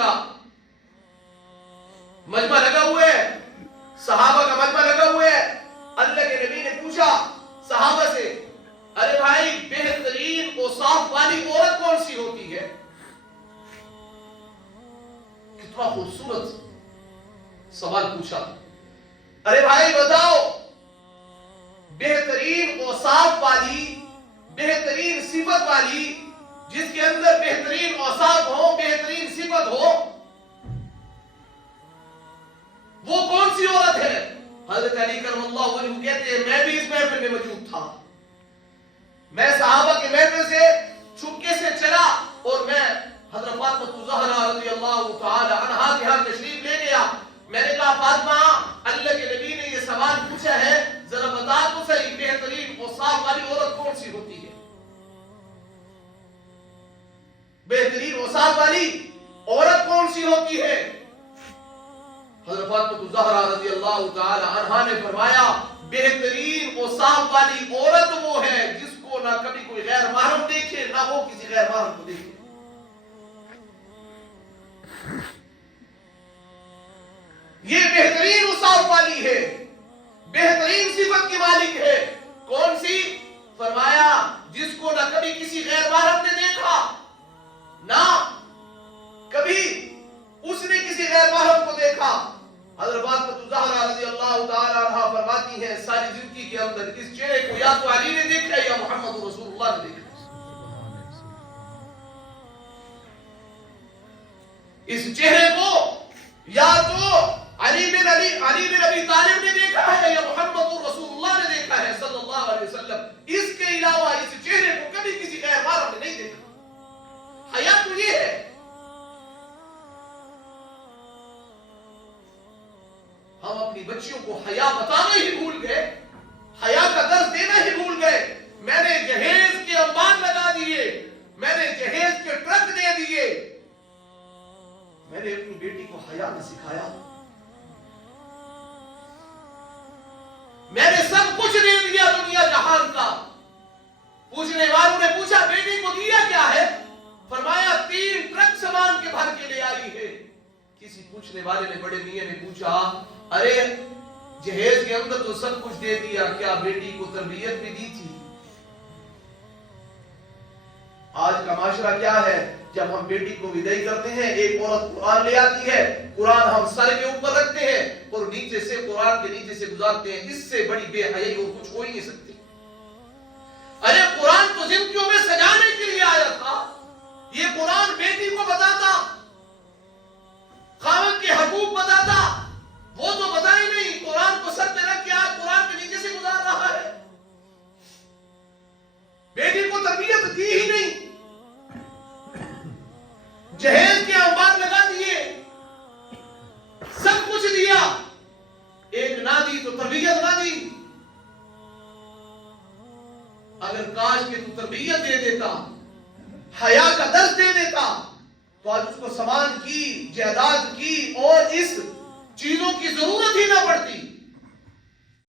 का मजमा लगा हुआ है, सहाबा का मजमा लगा हुआ है। अल्लाह के नबी ने पूछा सहाबा से, अरे भाई बेहतरीन औसाफ वाली औरत कौन सी होती है? कितना खूबसूरत सवाल पूछा। अरे भाई बताओ, बेहतरीन औसाफ वाली, बेहतरीन सिफत वाली, जिसके अंदर बेहतरीन औसाफ हो, बेहतरीन सिफत हो, वो कौन सी औरत है? हज़रत अली करमल्लाहु वजहहु कहते हैं, मैं भी इस महफिल में मौजूद था। मैं सहाबा के महफिल से चुपके से चला और मैं हज़रत फातिमा ज़हरा रज़ियल्लाहु तआला अन्हा के यहाँ तशरीफ ले गया। मैंने कहा, फातिमा, अल्लाह के नबी ने ये सवाल पूछा है, जरा बता तो सही, बेहतरीन औसाफ वाली औरत कौन सी होती है? बेहतरीन औसाफ वाली औरत कौन सी होती है? हज़रत फातिमा ज़हरा रज़ियल्लाहु तआला अन्हा ने फरमाया, बेहतरीन औसाफ वाली औरत वो है जिसको ना कभी कोई गैर महरम देखे, ना वो किसी गैर महरम को देखे। ये बेहतरीन औसाफ वाली है, बेहतरीन सिफत की मालिक है। कौन सी? फरमाया, जिसको ना कभी किसी गैर महरम ने देखा, ना कभी उसने किसी गैर महरम को देखा। हज़रत फातिमा ज़हरा रज़ियल्लाहु तआला अन्हा फरमाती हैं, सारी जिंदगी के अंदर इस चेहरे को या तो अली ने देखा है या मोहम्मद रसूलुल्लाह ने देखा। इस चेहरे को या तो अली बिन अबी तालिब ने देखा है या मोहम्मद रसूलुल्लाह ने देखा है सल्लल्लाहु अलैहि वसल्लम। इसके अलावा इस चेहरे को कभी किसी गैर महरम ने नहीं देखा। हया तो ये है। हम अपनी बच्चियों को हया बताना ही भूल गए, हया का दर्स देना ही भूल गए। मैंने जहेज के अंबार लगा दिए, मैंने जहेज के ट्रक दे दिए, मैंने अपनी बेटी को हया न सिखाया। मैंने सब कुछ दे दिया दुनिया जहान का। पूछने वालों ने पूछा, बेटी को दिया क्या है? फरमाया, 3 ट्रक सामान के भर के ले आई है। किसी पूछने वाले ने, बड़े मियां ने पूछा, अरे जहेज के अंदर तो सब कुछ दे दिया, क्या बेटी को तरबियत भी दी थी? आज का माशरा क्या है? जब हम बेटी को विदाई करते हैं, एक औरत कुरान ले आती है, कुरान हम सर के ऊपर रखते हैं और नीचे से, कुरान के नीचे से गुजारते हैं। इससे बड़ी बेहयाई और कुछ हो ही नहीं सकती। अरे कुरान तो जिंदगियों में सजाने के लिए आया था। ये कुरान बेटी को बताता, खामद के हकूक बताता, वो तो बता ही नहीं। कुरान को सर पे रख के आज कुरान के नीचे से गुजार रहा है। बेटी को तरबियत दी ही नहीं, जहेज के अंबार लगा दिए, सब कुछ दिया, एक ना दी तो तरबियत ना दी। अगर काश के तू तरबियत दे देता, हया का दर्स दे देता, तो आज उसको सामान की, जायदाद की और इस चीजों की जरूरत ही ना पड़ती।